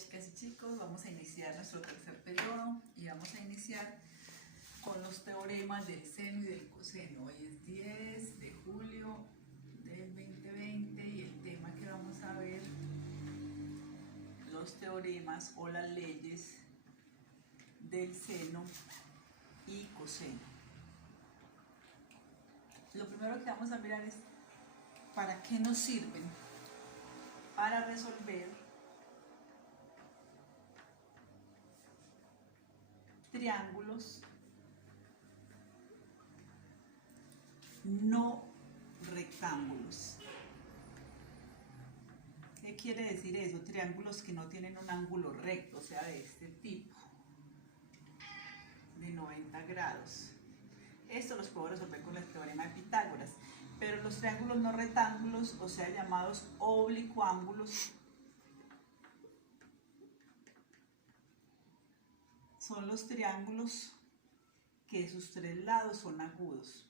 chicas y chicos, vamos a iniciar nuestro tercer periodo y vamos a iniciar con los teoremas del seno y del coseno. Hoy es 10 de julio del 2020 y el tema que vamos a ver, los teoremas o las leyes del seno y coseno. Lo primero que vamos a mirar es para qué nos sirven. Para resolver triángulos no rectángulos. ¿Qué quiere decir eso? Triángulos que no tienen un ángulo recto, o sea, de este tipo, de 90 grados. Esto los puedo resolver con el teorema de Pitágoras. Pero los triángulos no rectángulos, o sea, llamados oblicuángulos, son los triángulos que sus tres lados son agudos.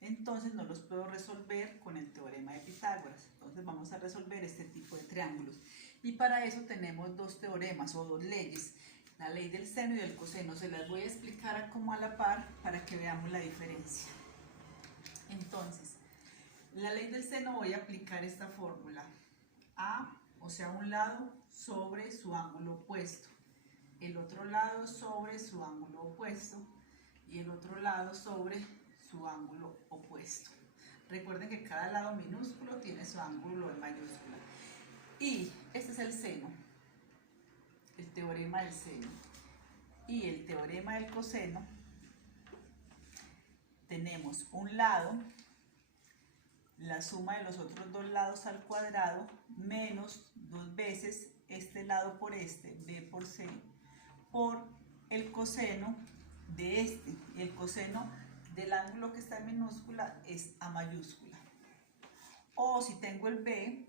Entonces no los puedo resolver con el teorema de Pitágoras. Entonces vamos a resolver este tipo de triángulos. Y para eso tenemos dos teoremas o dos leyes. La ley del seno y del coseno. Se las voy a explicar como a la par para que veamos la diferencia. Entonces, la ley del seno voy a aplicar esta fórmula. A, o sea, un lado sobre su ángulo opuesto. El otro lado sobre su ángulo opuesto y el otro lado sobre su ángulo opuesto. Recuerden que cada lado minúsculo tiene su ángulo en mayúscula. Y este es el seno, el teorema del seno. Y el teorema del coseno, tenemos un lado, la suma de los otros dos lados al cuadrado, menos dos veces este lado por este, b por c, por el coseno de este. Y el coseno del ángulo que está en minúscula es a mayúscula. O si tengo el b,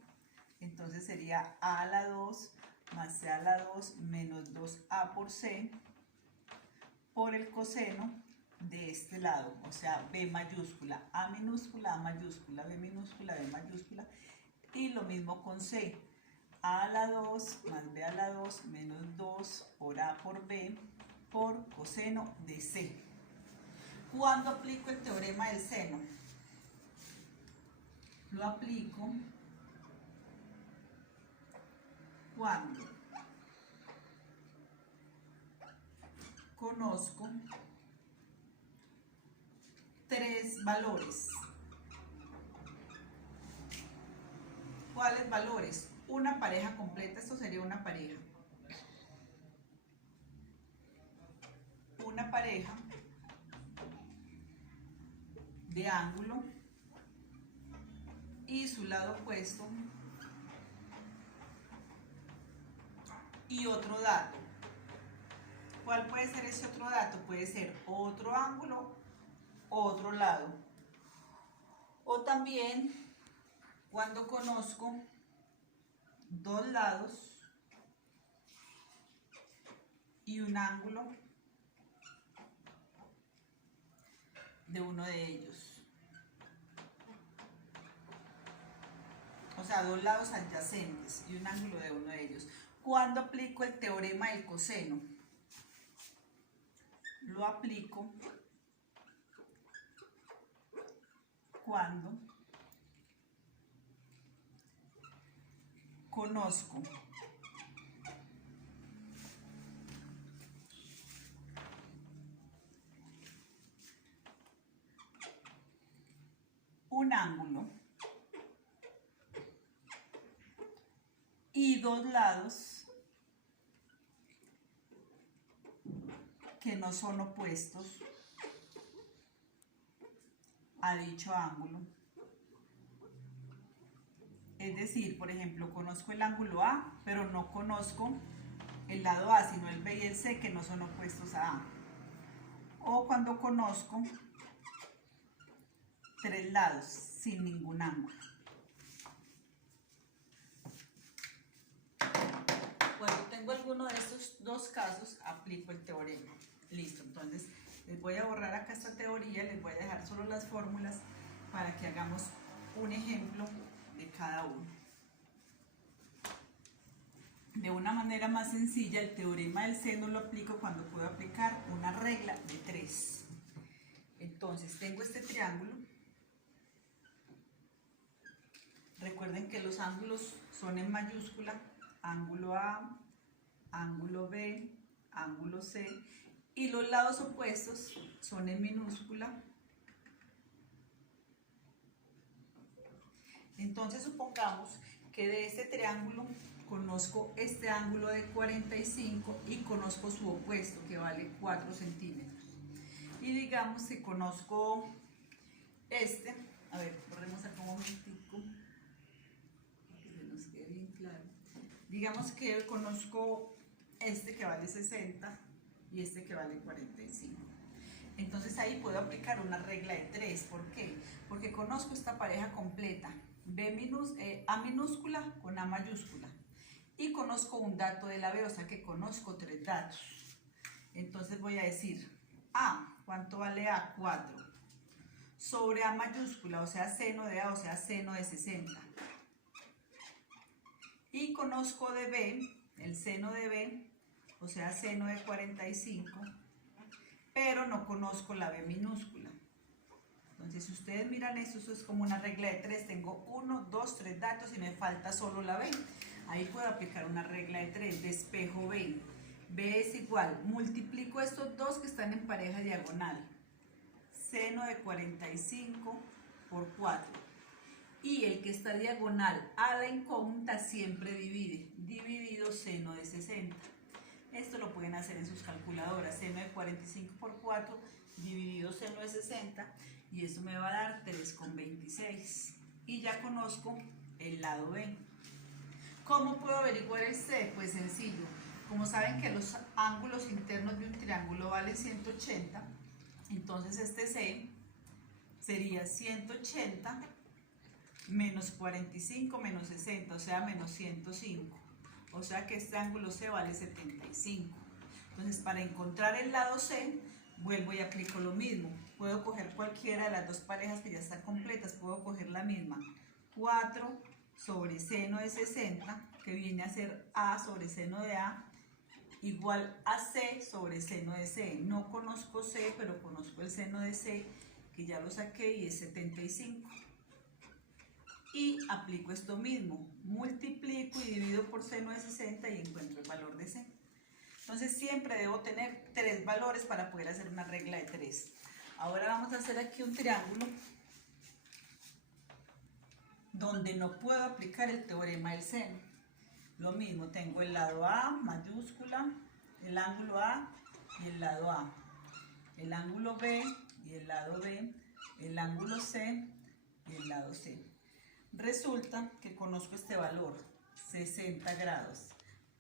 entonces sería a a la 2 más c a la 2 menos 2a por c por el coseno de este lado, o sea, b mayúscula, a minúscula, a mayúscula, b minúscula, b mayúscula. Y lo mismo con c, a a la 2 más b a la 2 menos 2 por a por b por coseno de c. ¿Cuándo aplico el teorema del seno? Lo aplico cuando conozco tres valores. ¿Cuáles valores? Una pareja completa, esto sería una pareja. Una pareja de ángulo y su lado opuesto y otro dato. ¿Cuál puede ser ese otro dato? Puede ser otro ángulo, otro lado. O también cuando conozco dos lados y un ángulo de uno de ellos. O sea, dos lados adyacentes y un ángulo de uno de ellos. ¿Cuándo aplico el teorema del coseno? Lo aplico cuando conozco un ángulo y dos lados que no son opuestos a dicho ángulo. Es decir, por ejemplo, conozco el ángulo A, pero no conozco el lado A, sino el B y el C, que no son opuestos a A. O cuando conozco tres lados sin ningún ángulo. Cuando tengo alguno de estos dos casos, aplico el teorema. Listo, entonces les voy a borrar acá esta teoría, les voy a dejar solo las fórmulas para que hagamos un ejemplo de cada uno. De una manera más sencilla, el teorema del seno lo aplico cuando puedo aplicar una regla de 3. Entonces tengo este triángulo. Recuerden que los ángulos son en mayúscula: ángulo A, ángulo B, ángulo C, y los lados opuestos son en minúscula. Entonces supongamos que de este triángulo conozco este ángulo de 45 y conozco su opuesto, que vale 4 centímetros. Y digamos que conozco este, a ver, corremos acá un momentico, para que se nos quede bien claro. Digamos que conozco este que vale 60 y este que vale 45. Entonces ahí puedo aplicar una regla de 3. ¿Por qué? Porque conozco esta pareja completa, A minúscula con A mayúscula, y conozco un dato de la B, o sea que conozco 3 datos. Entonces voy a decir A, ¿cuánto vale A? 4, sobre A mayúscula, o sea seno de A, o sea seno de 60. Y conozco de B, el seno de B, o sea seno de 45, pero no conozco la B minúscula. Entonces, si ustedes miran esto, eso es como una regla de 3. Tengo 1, 2, 3 datos y me falta solo la B. Ahí puedo aplicar una regla de 3, despejo B. B es igual, multiplico estos dos que están en pareja diagonal. Seno de 45 por 4. Y el que está diagonal a la incógnita siempre divide. Dividido seno de 60. Esto lo pueden hacer en sus calculadoras. Seno de 45 por 4 dividido seno de 60. Y eso me va a dar 3,26. Y ya conozco el lado B. ¿Cómo puedo averiguar el C? Pues sencillo. Como saben que los ángulos internos de un triángulo valen 180, entonces este C sería 180 menos 45 menos 60, o sea menos 105. O sea que este ángulo C vale 75. Entonces, para encontrar el lado C, vuelvo y aplico lo mismo. Puedo coger cualquiera de las dos parejas que ya están completas, puedo coger la misma. 4 sobre seno de 60, que viene a ser A sobre seno de A, igual a C sobre seno de C. No conozco C, pero conozco el seno de C, que ya lo saqué y es 75. Y aplico esto mismo, multiplico y divido por seno de 60 y encuentro el valor de C. Entonces siempre debo tener 3 valores para poder hacer una regla de 3. Ahora vamos a hacer aquí un triángulo donde no puedo aplicar el teorema del seno. Lo mismo, tengo el lado A mayúscula, el ángulo A y el lado A, el ángulo B y el lado B, el ángulo C y el lado C. Resulta que conozco este valor, 60 grados,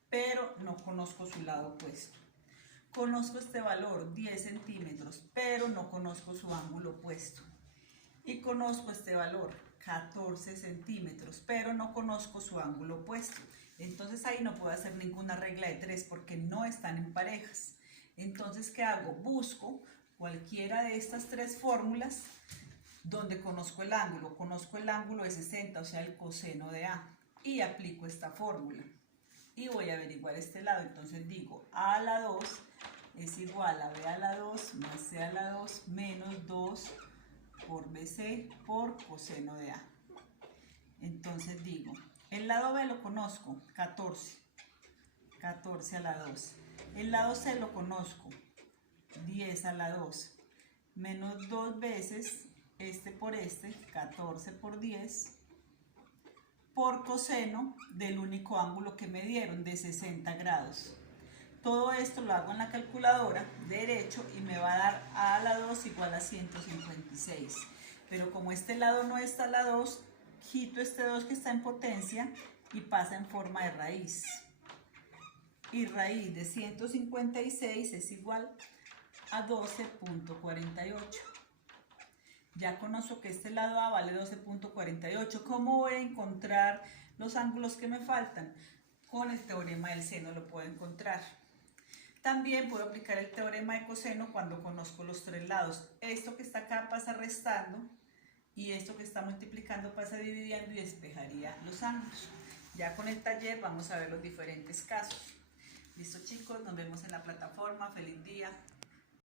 pero no conozco su lado opuesto. Conozco este valor, 10 centímetros, pero no conozco su ángulo opuesto. Y conozco este valor, 14 centímetros, pero no conozco su ángulo opuesto. Entonces ahí no puedo hacer ninguna regla de 3 porque no están en parejas. Entonces, ¿qué hago? Busco cualquiera de estas 3 fórmulas donde conozco el ángulo de 60, o sea el coseno de A, y aplico esta fórmula. Y voy a averiguar este lado. Entonces digo, A a la 2 es igual a B a la 2 más C a la 2 menos 2 por BC por coseno de A. Entonces digo, el lado B lo conozco, 14 a la 2. El lado C lo conozco, 10 a la 2, menos 2 veces este por este, 14 por 10, por coseno del único ángulo que me dieron, de 60 grados. Todo esto lo hago en la calculadora derecho y me va a dar A a la 2 igual a 156. Pero como este lado no está a la 2, quito este 2 que está en potencia y pasa en forma de raíz. Y raíz de 156 es igual a 12.48. Ya conozco que este lado A vale 12.48. ¿Cómo voy a encontrar los ángulos que me faltan? Con el teorema del seno lo puedo encontrar. También puedo aplicar el teorema de coseno cuando conozco los 3 lados. Esto que está acá pasa restando y esto que está multiplicando pasa dividiendo y despejaría los ángulos. Ya con el taller vamos a ver los diferentes casos. Listo chicos, nos vemos en la plataforma. Feliz día.